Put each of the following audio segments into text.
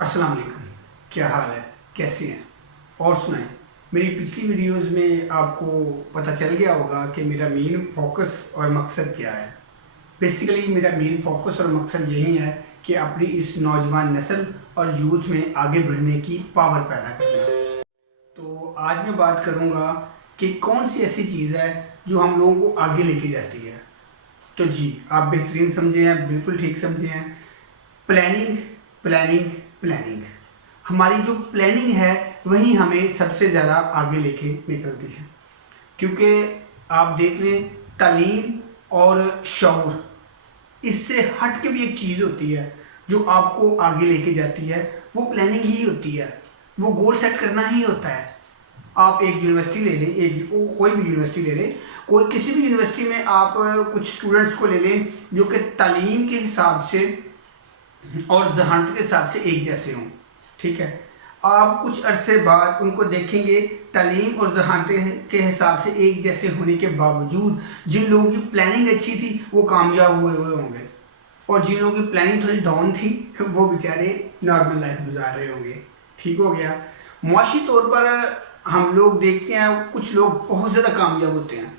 अस्सलाम वालेकुम। क्या हाल है, कैसे हैं? और सुनाएं। मेरी पिछली वीडियोस में आपको पता चल गया होगा कि मेरा मेन फोकस और मकसद क्या है। बेसिकली मेरा मेन फोकस और मकसद यही है कि अपनी इस नौजवान नस्ल और यूथ में आगे बढ़ने की पावर पैदा करना। तो आज मैं बात करूंगा कि कौन सी ऐसी चीज़ है जो हम लोगों को आगे लेके जाती है। तो जी, आप बेहतरीन समझे हैं, बिल्कुल ठीक समझे हैं। Planning, planning, planning. हमारी जो प्लानिंग है वही हमें सबसे ज़्यादा आगे लेके निकलती है। क्योंकि आप देख लें, तालीम और शऊर, इससे हट के भी एक चीज़ होती है जो आपको आगे लेके जाती है। वो प्लानिंग ही होती है, वो गोल सेट करना ही होता है। आप एक यूनिवर्सिटी ले लें, कोई भी यूनिवर्सिटी ले लें, कोई किसी भी यूनिवर्सिटी में आप कुछ स्टूडेंट्स को ले लें जो कि तालीम के हिसाब से और जहानत के हिसाब से एक जैसे हों। ठीक है, आप कुछ अरसे बाद उनको देखेंगे तालीम और जहानत के हिसाब से एक जैसे होने के बावजूद जिन लोगों की प्लानिंग अच्छी थी वो कामयाब हुए होंगे, और जिन लोगों की प्लानिंग थोड़ी डाउन थी वो बेचारे नॉर्मल लाइफ गुजार रहे होंगे। ठीक हो गया। मुआशी तौर पर हम लोग देखते हैं कुछ लोग बहुत ज़्यादा कामयाब होते हैं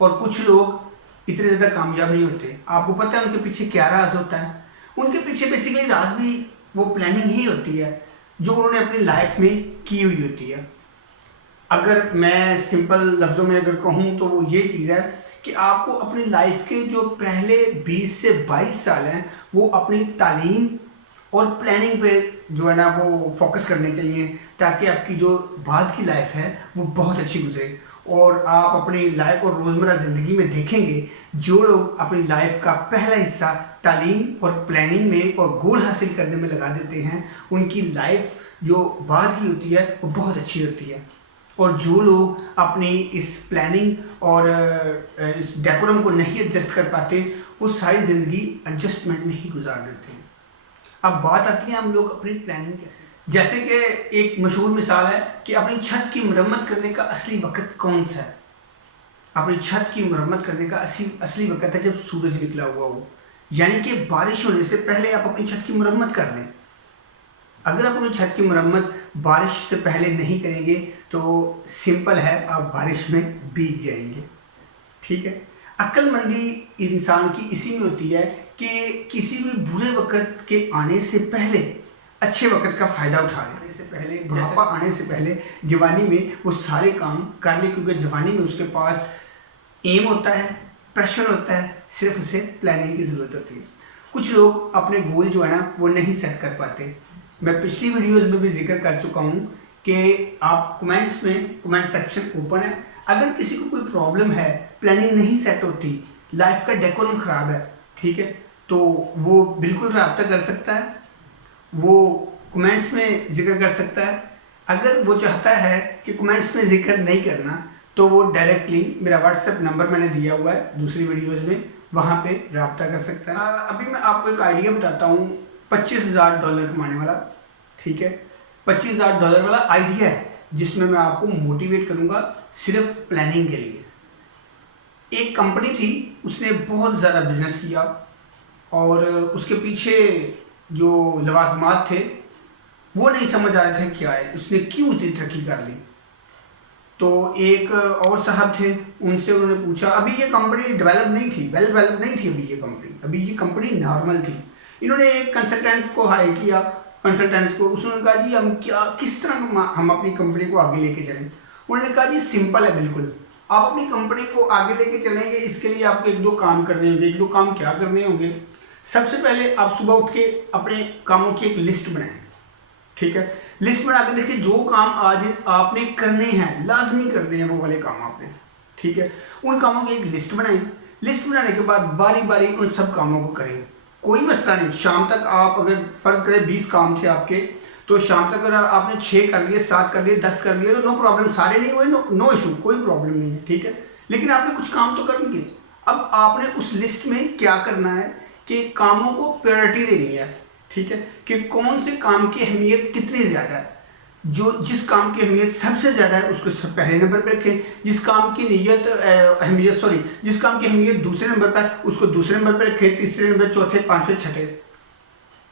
और कुछ लोग इतने ज़्यादा कामयाब नहीं होते। आपको पता है उनके पीछे क्या राज होता है? उनके पीछे बेसिकली राज भी वो प्लानिंग ही होती है जो उन्होंने अपनी लाइफ में की हुई होती है। अगर मैं सिंपल लफ्ज़ों में अगर कहूँ तो वो ये चीज़ है कि आपको अपनी लाइफ के जो पहले 20 से 22 साल हैं वो अपनी तालीम और प्लानिंग पे जो है ना वो फोकस करने चाहिए, ताकि आपकी जो बाद की लाइफ है वो बहुत अच्छी गुजरे। और आप अपनी लाइफ और रोज़मर्रा ज़िंदगी में देखेंगे जो लोग अपनी लाइफ का पहला हिस्सा तालीम और प्लानिंग में और गोल हासिल करने में लगा देते हैं, उनकी लाइफ जो बाद की होती है वो बहुत अच्छी होती है। और जो लोग अपनी इस प्लानिंग और इस डेकोरम को नहीं एडजस्ट कर पाते वो सारी ज़िंदगी एडजस्टमेंट में ही गुजार देते हैं। अब बात आती है हम लोग अपनी प्लानिंग कैसे, जैसे कि एक मशहूर मिसाल है कि अपनी छत की मरम्मत करने का असली वक्त कौन सा है। अपनी छत की मरम्मत करने का असली वक्त है जब सूरज निकला हुआ हो, यानी कि बारिश होने से पहले आप अपनी छत की मरम्मत कर लें। अगर आप अपनी छत की मरम्मत बारिश से पहले नहीं करेंगे तो सिंपल है, आप बारिश में भीग जाएंगे। ठीक है, अक्लमंदी इंसान की इसी में होती है कि किसी भी बुरे वक्त के आने से पहले अच्छे वक्त का फ़ायदा उठा लेने से पहले, बुढ़ापा आने से पहले जवानी में वो सारे काम कर ले, क्योंकि जवानी में उसके पास एम होता है, पैशन होता है, सिर्फ उसे प्लानिंग की ज़रूरत होती है। कुछ लोग अपने गोल जो है ना वो नहीं सेट कर पाते। मैं पिछली वीडियोस में भी जिक्र कर चुका हूँ कि आप कमेंट सेक्शन ओपन है, अगर किसी को कोई प्रॉब्लम है, प्लानिंग नहीं सेट होती, लाइफ का डेकोरम ख़राब है, ठीक है, तो वो बिल्कुल रब्ता कर सकता है, वो कमेंट्स में जिक्र कर सकता है। अगर वो चाहता है कि कमेंट्स में जिक्र नहीं करना तो वो डायरेक्टली मेरा व्हाट्सएप नंबर मैंने दिया हुआ है दूसरी वीडियोस में, वहाँ पे रब्ता कर सकता है। अभी मैं आपको एक आइडिया बताता हूँ, $25,000 कमाने वाला। ठीक है, $25,000 वाला आइडिया है जिसमें मैं आपको मोटिवेट करूँगा सिर्फ प्लानिंग के लिए। एक कंपनी थी, उसने बहुत ज़्यादा बिजनेस किया और उसके पीछे जो लवाजमात थे वो नहीं समझ आ रहे थे क्या है, उसने क्यों इतनी तरक्की कर ली। तो एक और साहब थे, उनसे उन्होंने पूछा, अभी ये कंपनी डेवलप नहीं थी, वेल डेवलप नहीं थी अभी ये कंपनी नॉर्मल थी। इन्होंने एक कंसल्टेंट्स को हायर किया, कंसल्टेंट्स को, उसने कहा जी हम किस तरह हम अपनी कंपनी को आगे लेके चलें। उन्होंने कहा जी सिंपल है, बिल्कुल आप अपनी कंपनी को आगे लेके चलेंगे, इसके लिए आपको एक दो काम करने होंगे। एक दो काम क्या करने होंगे? सबसे पहले आप सुबह उठ के अपने कामों की एक लिस्ट बनाएं। ठीक है, लिस्ट बना के देखिए जो काम आज आपने करने हैं, लाजमी करने हैं वो वाले काम आपने। ठीक है, उन कामों की एक लिस्ट बनाएं। लिस्ट बनाने के बाद बारी बारी उन सब कामों को करें, कोई मसला नहीं। शाम तक आप अगर फ़र्ज़ करें 20 काम थे आपके, तो शाम तक अगर आपने 6 कर लिए, 7 कर लिए, 10 कर लिए तो नो प्रॉब्लम, सारे नहीं हुए, नो इशू, कोई प्रॉब्लम नहीं है। ठीक है, लेकिन आपने कुछ काम तो कर लिए। अब आपने उस लिस्ट में क्या करना है कि कामों को प्रायोरिटी देनी है। ठीक है, कि कौन से काम की अहमियत कितनी ज़्यादा है। जिस काम की अहमियत सबसे ज़्यादा है उसको सब पहले नंबर पर रखें, जिस काम की जिस काम की अहमियत दूसरे नंबर पर उसको दूसरे नंबर पर रखें, तीसरे नंबर, चौथे, पाँचवें, छठे।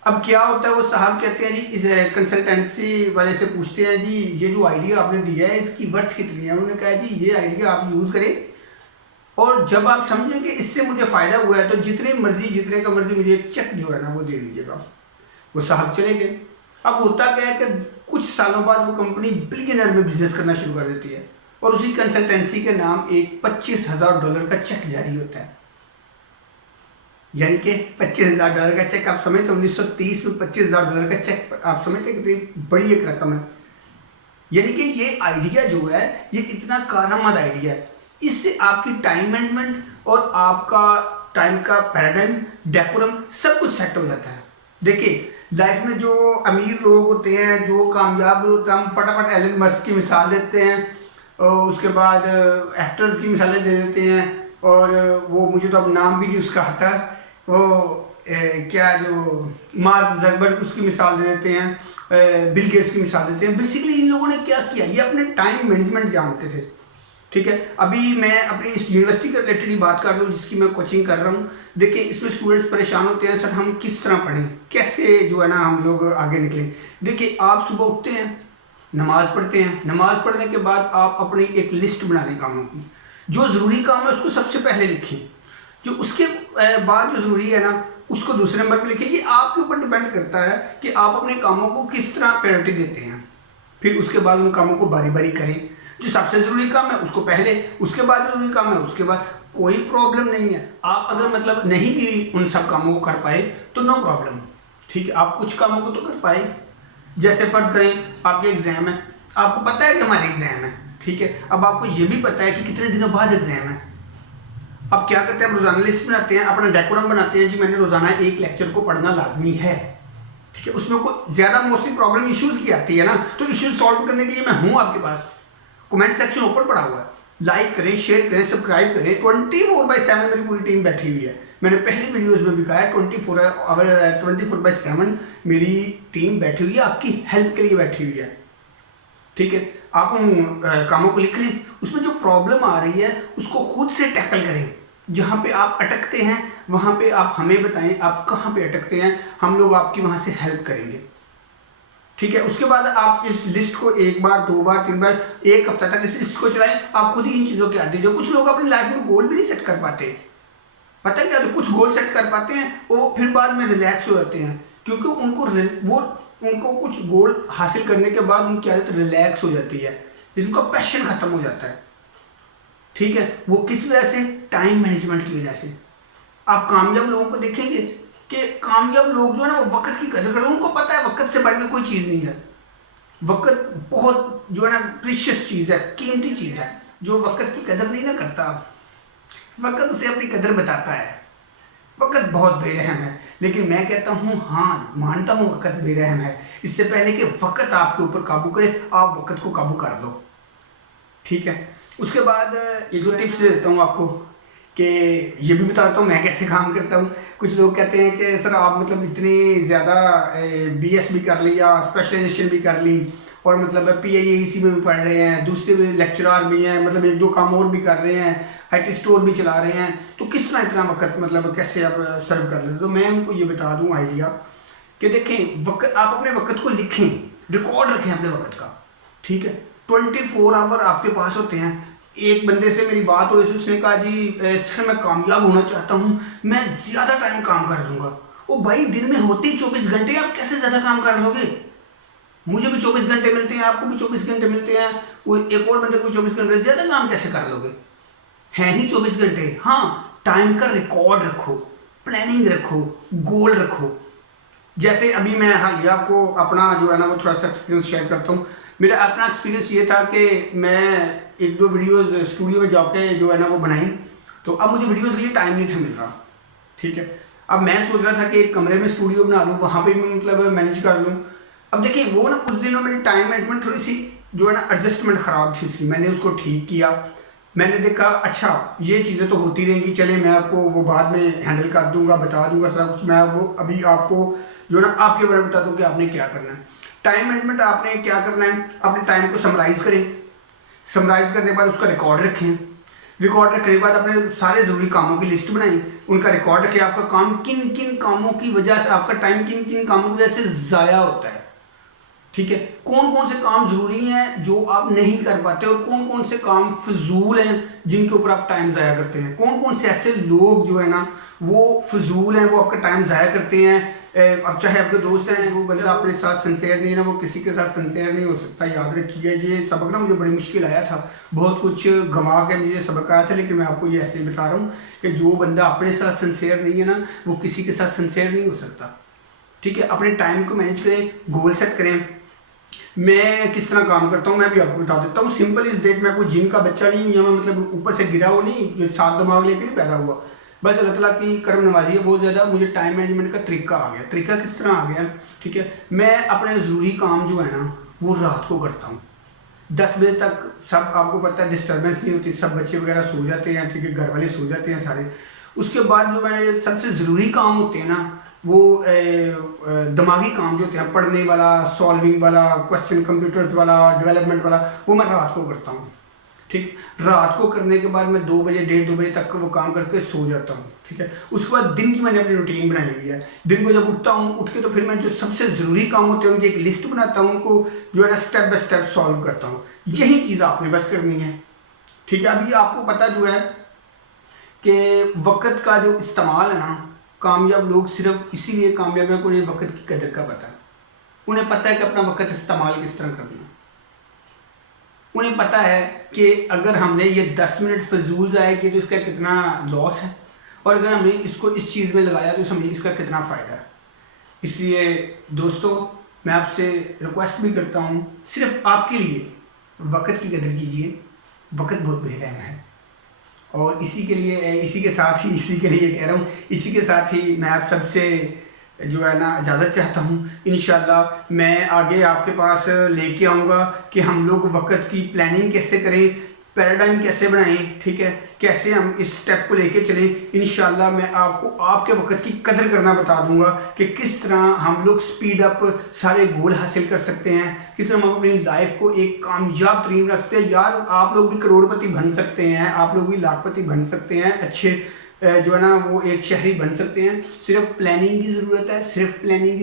اب کیا ہوتا ہے، وہ صاحب کہتے ہیں جی اس کنسلٹنسی والے سے پوچھتے ہیں جی یہ جو آئیڈیا آپ نے دیا ہے اس کی ورتھ کتنی ہے؟ انہوں نے کہا جی یہ آئیڈیا آپ یوز کریں اور جب آپ سمجھیں کہ اس سے مجھے فائدہ ہوا ہے تو جتنے کا مرضی مجھے ایک چیک جو ہے نا وہ دے دیجیے گا۔ وہ صاحب چلے گئے۔ اب ہوتا کیا ہے کہ کچھ سالوں بعد وہ کمپنی بلینئر میں بزنس کرنا شروع کر دیتی ہے اور اسی کنسلٹنسی کے نام ایک $25,000 کا چیک جاری ہوتا ہے، یعنی کہ $25,000 کا چیک آپ سمجھتے ہیں 1930 میں $25,000 کا چیک آپ سمجھتے ہیں کتنی بڑی ایک رقم ہے۔ یعنی کہ یہ آئیڈیا جو ہے یہ اتنا کارآمد آئیڈیا ہے، اس سے آپ کی ٹائم مینجمنٹ اور آپ کا ٹائم کا پیراڈائم ڈیکورم سب کچھ سیٹ ہو جاتا ہے۔ دیکھیں لائف میں جو امیر لوگ ہوتے ہیں، جو کامیاب ہوتے ہیں، ہم فٹافٹ ایلن مسک کی مثال دیتے ہیں اور اس کے بعد ایکٹرز کی مثالیں دے دیتے ہیں، اور وہ مجھے تو اب نام بھی نہیں اس کا آتا، وہ کیا جو مارک زکربرگ اس کی مثال دے دیتے ہیں، بل گیٹس کی مثال دیتے ہیں۔ بیسیکلی ان لوگوں نے کیا کیا، یہ اپنے ٹائم مینجمنٹ جانتے تھے، ٹھیک ہے۔ ابھی میں اپنی اس یونیورسٹی کے ریلیٹڈ ہی بات کر لوں جس کی میں کوچنگ کر رہا ہوں۔ دیکھیں اس میں اسٹوڈنٹس پریشان ہوتے ہیں، سر ہم کس طرح پڑھیں، کیسے جو ہے نا ہم لوگ آگے نکلیں۔ دیکھیں آپ صبح اٹھتے ہیں، نماز پڑھتے ہیں، نماز پڑھنے کے بعد آپ اپنی ایک لسٹ بنا لیں کاموں کی، جو ضروری کام ہے اس کو سب سے پہلے لکھیں، جو اس کے بعد جو ضروری ہے نا اس کو دوسرے نمبر پہ لکھیں۔ یہ آپ کے اوپر ڈیپینڈ کرتا ہے کہ آپ اپنے کاموں کو کس طرح پریورٹی دیتے ہیں۔ پھر اس کے بعد ان کاموں کو باری باری کریں، جو سب سے ضروری کام ہے اس کو پہلے، اس کے بعد جو ضروری کام ہے اس کے بعد، کوئی پرابلم نہیں ہے۔ آپ اگر مطلب نہیں بھی ان سب کاموں کو کر پائے تو نو پرابلم، ٹھیک ہے، آپ کچھ کاموں کو تو کر پائے۔ جیسے فرض کریں آپ کے ایگزام ہے، آپ کو پتہ ہے کہ ہمارے ایگزام ہے، ٹھیک ہے، اب آپ کو یہ بھی پتہ ہے کہ کتنے دنوں بعد ایگزام ہے۔ اب کیا کرتے ہیں، آپ روزانہ لسٹ بناتے ہیں، اپنا ڈیکورم بناتے ہیں، جی میں نے روزانہ ایک لیکچر کو پڑھنا لازمی ہے، ٹھیک ہے۔ اس میں کوئی زیادہ موسٹلی پرابلم ایشوز کی آتی ہے نا، تو ایشوز سالو کرنے کے لیے میں ہوں آپ کے پاس، کمنٹ سیکشن اوپر پڑا ہوا ہے، لائک کریں، شیئر کریں، سبسکرائب کریں۔ 24/7 میری پوری ٹیم بیٹھی ہوئی ہے، میں نے پہلی ویڈیوز میں بھی کہا ہے 24/7 میری ٹیم بیٹھی ہوئی ہے، آپ کی ہیلپ کے لیے بیٹھی ہوئی ہے، ٹھیک ہے۔ آپ ان کاموں کو لکھ لیں، اس میں جو پرابلم آ رہی ہے اس کو خود سے ٹیکل کریں، جہاں پہ آپ اٹکتے ہیں وہاں پہ آپ ہمیں بتائیں آپ کہاں پہ اٹکتے ہیں، ہم لوگ آپ کی وہاں سے ہیلپ کریں گے، ٹھیک ہے۔ اس کے بعد آپ اس لسٹ کو 1 بار 2 بار 3 بار 1 ہفتہ تک اس لسٹ کو چلائیں، آپ خود ہی ان چیزوں کے عادی۔ جو کچھ لوگ اپنی لائف میں گول بھی نہیں سیٹ کر پاتے، پتہ کیا، تو کچھ گول سیٹ کر پاتے ہیں وہ پھر بعد میں ریلیکس ہو جاتے ہیں، کیونکہ ان کو کچھ گول حاصل کرنے کے بعد ان کی عادت ریلیکس ہو جاتی ہے، جن کا پیشن ختم ہو جاتا ہے، ٹھیک ہے۔ وہ کس وجہ سے، ٹائم مینجمنٹ کی وجہ سے۔ آپ کامیاب لوگوں کو دیکھیں گے کہ کامیاب لوگ جو ہے نا وہ وقت کی قدر کرتے ہیں، ان کو پتہ ہے وقت سے بڑھ کے کوئی چیز نہیں ہے، وقت بہت جو ہے نا پریشیس چیز ہے، قیمتی چیز ہے۔ جو وقت کی قدر نہیں نہ کرتا، وقت اسے اپنی قدر بتاتا ہے۔ وقت بہت بے رحم ہے، لیکن میں کہتا ہوں ہاں مانتا ہوں وقت بے رحم ہے، اس سے پہلے کہ وقت آپ کے اوپر قابو کرے آپ وقت کو قابو کر لو، ٹھیک ہے۔ اس کے بعد ایک دو ٹپس دیتا ہوں آپ کو کہ یہ بھی بتاتا ہوں میں کیسے کام کرتا ہوں۔ کچھ لوگ کہتے ہیں کہ سر آپ مطلب اتنی زیادہ BS بھی کر لیا، اسپیشلائزیشن بھی کر لی، اور مطلب PIAEC میں بھی پڑھ رہے ہیں، دوسرے بھی لیکچرار بھی ہیں، مطلب 1-2 کام اور بھی کر رہے ہیں، IT اسٹور بھی چلا رہے ہیں، تو کس طرح اتنا وقت مطلب کیسے آپ سرو کر لیتے؟ تو میں ان کو یہ بتا دوں آئیڈیا کہ دیکھیں وقت، آپ اپنے وقت کو لکھیں، ریکارڈ رکھیں اپنے وقت کا، ٹھیک ہے۔ 24 آور آپ کے پاس ہوتے ہیں۔ ایک بندے سے میری بات ہو رہی تھی، اس نے کہا جی سر میں کامیاب ہونا چاہتا ہوں، میں زیادہ ٹائم کام کر لوں گا۔ او بھائی دن میں ہوتے ہی 24 گھنٹے، آپ کیسے زیادہ کام کر لو گے؟ مجھے بھی 24 گھنٹے ملتے ہیں، آپ کو بھی 24 گھنٹے ملتے ہیں، وہ ایک اور بندے کو 24 گھنٹے، زیادہ کام کیسے کر لو گے؟ ہیں ہی 24 گھنٹے۔ ہاں ٹائم کا ریکارڈ رکھو، پلاننگ رکھو، گول رکھو۔ جیسے ابھی میں حالیہ آپ کو اپنا جو ہے نا وہ تھوڑا سا ایکسپیرینس شیئر کرتا ہوں۔ میرا اپنا ایکسپیرینس یہ تھا کہ میں 1-2 ویڈیوز اسٹوڈیو میں جا کے جو ہے نا وہ بنائیں، تو اب مجھے ویڈیوز کے لیے ٹائم نہیں تھا مل رہا، ٹھیک ہے۔ اب میں سوچ رہا تھا کہ ایک کمرے میں اسٹوڈیو بنا لوں، وہاں پہ میں مطلب مینیج کر لوں۔ اب دیکھیں وہ نا کچھ دنوں میری ٹائم مینجمنٹ تھوڑی سی جو ہے نا ایڈجسٹمنٹ خراب تھی اس کی، میں نے اس کو ٹھیک کیا۔ میں نے دیکھا اچھا یہ چیزیں تو ہوتی رہیں گی، چلیں میں آپ کو وہ بعد میں ہینڈل کر دوں گا، بتا دوں گا سارا کچھ۔ میں وہ ابھی آپ کو جو ہے نا آپ کے بارے میں بتا دوں کہ آپ نے کیا کرنا ہے۔ ٹائم مینجمنٹ آپ نے کیا کرنا ہے، اپنے ٹائم کو سمرائز کریں، سمرائز کرنے کے بعد اس کا ریکارڈ رکھیں، रिकॉर्ड रखने के बाद अपने सारे ज़रूरी कामों की लिस्ट बनाई, उनका रिकॉर्ड रखें, आपका काम किन किन कामों की वजह से, आपका टाइम किन किन कामों की वजह से ज़ाया होता है, ठीक है। कौन कौन से काम ज़रूरी हैं जो आप नहीं कर पाते, और कौन कौन से काम फजूल हैं जिनके ऊपर आप टाइम ज़ाया करते हैं। कौन कौन से ऐसे लोग जो है ना वो फजूल हैं, वो आपका टाइम ज़ाया करते हैं। अब चाहे आपके दोस्त हैं, वो बंदा अपने साथ सिंसियर नहीं है ना, वो किसी के साथ सिंसियर नहीं हो सकता। याद रखिए, ये सबक ना मुझे बड़ी मुश्किल आया था, बहुत कुछ घुमा के मुझे सबक आया था, लेकिन मैं आपको ये ऐसे ही बता रहा हूँ कि जो बंदा अपने साथ सिंसियर नहीं है ना, वो किसी के साथ सिंसियर नहीं हो सकता, ठीक है। अपने टाइम को मैनेज करें, गोल सेट करें। मैं किस तरह काम करता हूँ मैं भी आपको बता देता हूँ। सिंपल इस डेट, मैं कोई जिम का बच्चा नहीं हूँ, या मैं मतलब ऊपर से गिरा हुआ नहीं, जो सात दिमाग लेके नहीं पैदा हुआ। बस अल्लाह ताला की करम नवाजी है बहुत ज़्यादा, मुझे टाइम मैनेजमेंट का तरीका आ गया। तरीका किस तरह आ गया, ठीक है। मैं अपने ज़रूरी काम जो है ना वो रात को करता हूँ। 10 बजे तक सब, आपको पता है, डिस्टर्बेंस नहीं होती, सब बच्चे वगैरह सो जाते हैं, ठीक है, घर वाले सो जाते हैं सारे। उसके बाद जो मेरे सबसे ज़रूरी काम होते हैं ना, वो दिमागी काम जो होते हैं, पढ़ने वाला, सॉल्विंग वाला, क्वेश्चन कंप्यूटर्स वाला, डेवलपमेंट वाला, वो मैं रात को करता हूँ, ठीक। रात को करने के बाद मैं 2 बजे 1:30 बजे तक वो काम करके सो जाता हूँ, ठीक है। उसके बाद दिन की मैंने अपनी रूटीन बनाई हुई है। दिन को जब उठता हूँ, उठ के तो फिर मैं जो सबसे ज़रूरी काम होते हैं उनकी एक लिस्ट बनाता हूँ, उनको जो है ना स्टेप बाय स्टेप सॉल्व करता हूँ। यही चीज़ आपने बस करनी है, ठीक है। अभी आपको पता जो है कि वक़्त का जो इस्तेमाल है ना, कामयाब लोग सिर्फ इसीलिए कामयाब है कि उन्हें वक़्त की कदर का पता है। उन्हें पता है कि अपना वक़्त इस्तेमाल किस तरह करना है। उन्हें पता है कि अगर हमने ये 10 मिनट फजूल ज़ाया किए तो इसका कितना लॉस है, और अगर हमने इसको इस चीज़ में लगाया तो हमें इसका कितना फ़ायदा है। इसलिए दोस्तों, मैं आपसे रिक्वेस्ट भी करता हूँ, सिर्फ आपके लिए वक़्त की कदर कीजिए। वक़्त बहुत बेरहम है, और इसी के साथ ही मैं आप सबसे जो है ना इजाज़त चाहता हूँ। इंशाल्लाह मैं आगे आपके पास लेके आऊँगा कि हम लोग वक़्त की प्लानिंग कैसे करें, पैराडाइम कैसे बनाएं, ठीक है, कैसे हम इस स्टेप को लेके चलें। इंशाल्लाह मैं आपको आपके वक़्त की कदर करना बता दूंगा कि किस तरह हम लोग स्पीड अप सारे गोल हासिल कर सकते हैं, किस तरह हम अपनी लाइफ को एक कामयाब तरीन रख सकते हैं। यार, आप लोग भी करोड़पति बन सकते हैं, आप लोग भी लाखपति बन सकते हैं, अच्छे जो है ना वो एक शहरी बन सकते हैं। सिर्फ प्लानिंग की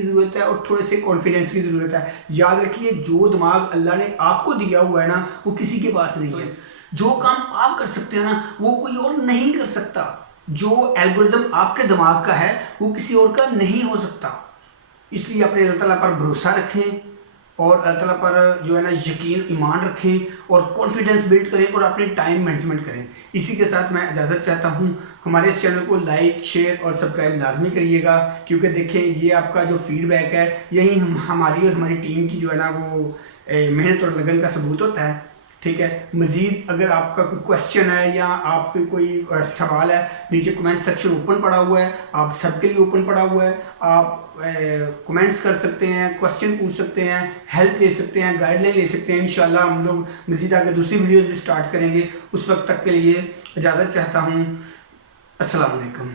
ज़रूरत है, और थोड़े से कॉन्फिडेंस की ज़रूरत है। याद रखिए, जो दिमाग अल्लाह ने आपको दिया हुआ है ना, वो किसी के पास नहीं है। जो काम आप कर सकते हैं ना, वो कोई और नहीं कर सकता। जो एल्गोरिदम आपके दिमाग का है वो किसी और का नहीं हो सकता। इसलिए अपने अल्लाह ताला पर भरोसा रखें, और अल्लाह ताला पर जो है ना यकीन, ईमान रखें, और कॉन्फिडेंस बिल्ड करें, और अपने टाइम मैनेजमेंट करें। इसी के साथ मैं इजाज़त चाहता हूँ। हमारे इस चैनल को लाइक, शेयर और सब्सक्राइब लाजमी करिएगा, क्योंकि देखिए ये आपका जो फीडबैक है, यही हमारी और हमारी टीम की जो है ना वो मेहनत और लगन का सबूत होता है, ठीक है। मज़ीद अगर आपका कोई क्वेश्चन है या आपके कोई सवाल है, नीचे कमेंट सेक्शन ओपन पड़ा हुआ है, आप सबके लिए ओपन पड़ा हुआ है। आप कमेंट्स कर सकते हैं, क्वेश्चन पूछ सकते हैं, हेल्प ले सकते हैं, गाइडलाइन ले सकते हैं। इंशाल्लाह हम लोग मज़ीद आगे दूसरी वीडियोज़ भी स्टार्ट करेंगे। उस वक्त तक के लिए इजाज़त चाहता हूँ। अस्सलाम वालेकुम।